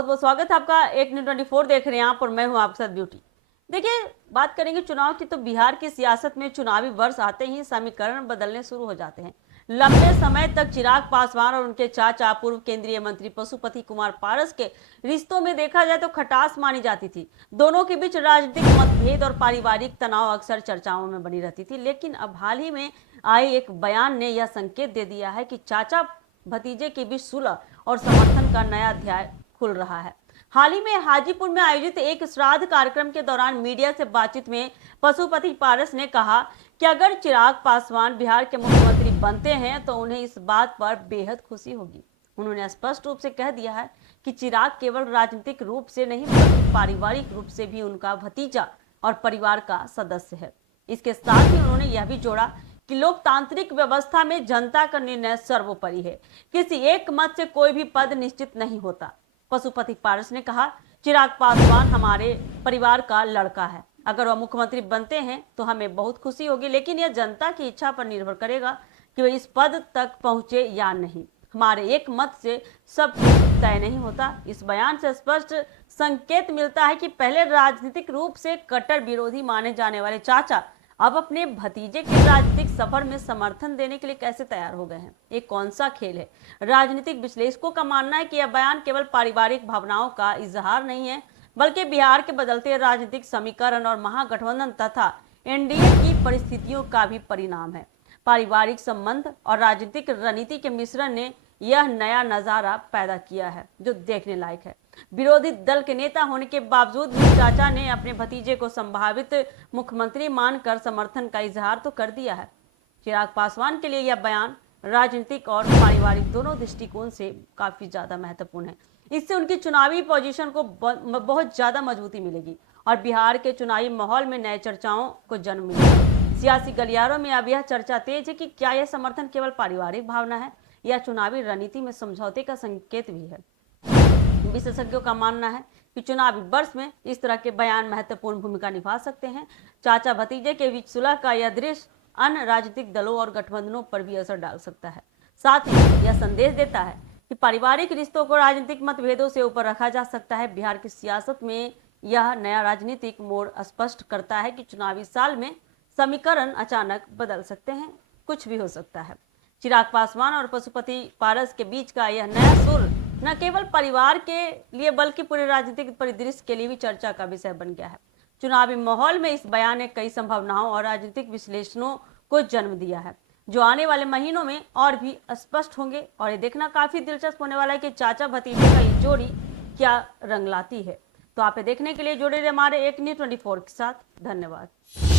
बहुत बहुत स्वागत है आपका। एक न्यूज़ 24 देख रहे हैं आप और मैं हूं आपके साथ ब्यूटी। देखिए, बात करेंगे चुनाव की, तो बिहार की सियासत में चुनावी वर्ष आते ही समीकरण बदलने शुरू हो जाते हैं। लंबे समय तक चिराग पासवान और उनके चाचा पूर्व केंद्रीय मंत्री पशुपति कुमार पारस के रिश्तों में देखा जाए तो खटास मानी जाती थी। दोनों के बीच राजनीतिक मतभेद और पारिवारिक तनाव अक्सर चर्चाओं में बनी रहती थी, लेकिन अब हाल ही में आए एक बयान ने यह संकेत दे दिया है कि चाचा भतीजे के बीच सुलह और समर्थन का नया अध्याय खुल रहा है। हाल ही में हाजीपुर में आयोजित एक श्राद्ध कार्यक्रम के दौरान मीडिया से बातचीत में पशुपति पारस ने कहा कि अगर चिराग पासवान बिहार के मुख्यमंत्री बनते हैं तो उन्हें इस बात पर बेहद खुशी होगी। उन्होंने स्पष्ट रूप से कह दिया है कि चिराग केवल राजनीतिक रूप से नहीं बल्कि पारिवारिक रूप से भी उनका भतीजा और परिवार का सदस्य है। इसके साथ ही उन्होंने यह भी जोड़ा कि लोकतांत्रिक व्यवस्था में जनता का निर्णय सर्वोपरि है। किसी एक मत से कोई भी पद निश्चित नहीं होता। पशुपति पारस ने कहा, चिराग पासवान हमारे परिवार का लड़का है। अगर वह मुख्यमंत्री बनते हैं तो हमें बहुत खुशी होगी, लेकिन यह जनता की इच्छा पर निर्भर करेगा कि वे इस पद तक पहुंचे या नहीं। हमारे एक मत से सब कुछ तय नहीं होता। इस बयान से स्पष्ट संकेत मिलता है कि पहले राजनीतिक रूप से कट्टर विरोधी माने जाने वाले चाचा अब अपने भतीजे के राजनीतिक सफर में समर्थन देने के लिए कैसे तैयार हो गए हैं। ये कौन सा खेल है। राजनीतिक विश्लेषकों का मानना है कि यह बयान केवल पारिवारिक भावनाओं का इजहार नहीं है, बल्कि बिहार के बदलते राजनीतिक समीकरण और महागठबंधन तथा एनडीए की परिस्थितियों का भी परिणाम है। पारिवारिक संबंध और राजनीतिक रणनीति के मिश्रण ने यह नया नजारा पैदा किया है जो देखने लायक है। विरोधी दल के नेता होने के बावजूद भी चाचा ने अपने भतीजे को संभावित मुख्यमंत्री मानकर समर्थन का इजहार तो कर दिया है। चिराग पासवान के लिए यह बयान राजनीतिक और पारिवारिक दोनों दृष्टिकोण से काफी ज्यादा महत्वपूर्ण है। इससे उनकी चुनावी पोजीशन को बहुत ज्यादा मजबूती मिलेगी और बिहार के चुनावी माहौल में नए चर्चाओं को जन्म मिलेगा। सियासी गलियारों में अब यह चर्चा तेज है कि क्या यह समर्थन केवल पारिवारिक भावना है या चुनावी रणनीति में समझौते का संकेत भी है। विशेषज्ञों का मानना है कि चुनावी वर्ष में इस तरह के बयान महत्वपूर्ण भूमिका निभा सकते हैं। चाचा भतीजे के बीच सुलह का यह दृश्य अन्य राजनीतिक दलों और गठबंधनों पर भी असर डाल सकता है। साथ ही यह संदेश देता है कि पारिवारिक रिश्तों को राजनीतिक मतभेदों से ऊपर रखा जा सकता है। बिहार की सियासत में यह नया राजनीतिक मोड़ स्पष्ट करता है कि चुनावी साल में समीकरण अचानक बदल सकते हैं, कुछ भी हो सकता है। चिराग पासवान और पशुपति पारस के बीच का यह नया सुर न केवल परिवार के लिए बल्कि पूरे राजनीतिक परिदृश्य के लिए भी चर्चा का विषय बन गया है। चुनावी माहौल में इस बयान ने कई संभावनाओं और राजनीतिक विश्लेषणों को जन्म दिया है जो आने वाले महीनों में और भी स्पष्ट होंगे। और ये देखना काफी दिलचस्प होने वाला है कि चाचा भतीजे का ये जोड़ी क्या रंग लाती है। तो आप ये देखने के लिए जुड़े रहे हमारे एक न्यूज़ 24 के साथ। धन्यवाद।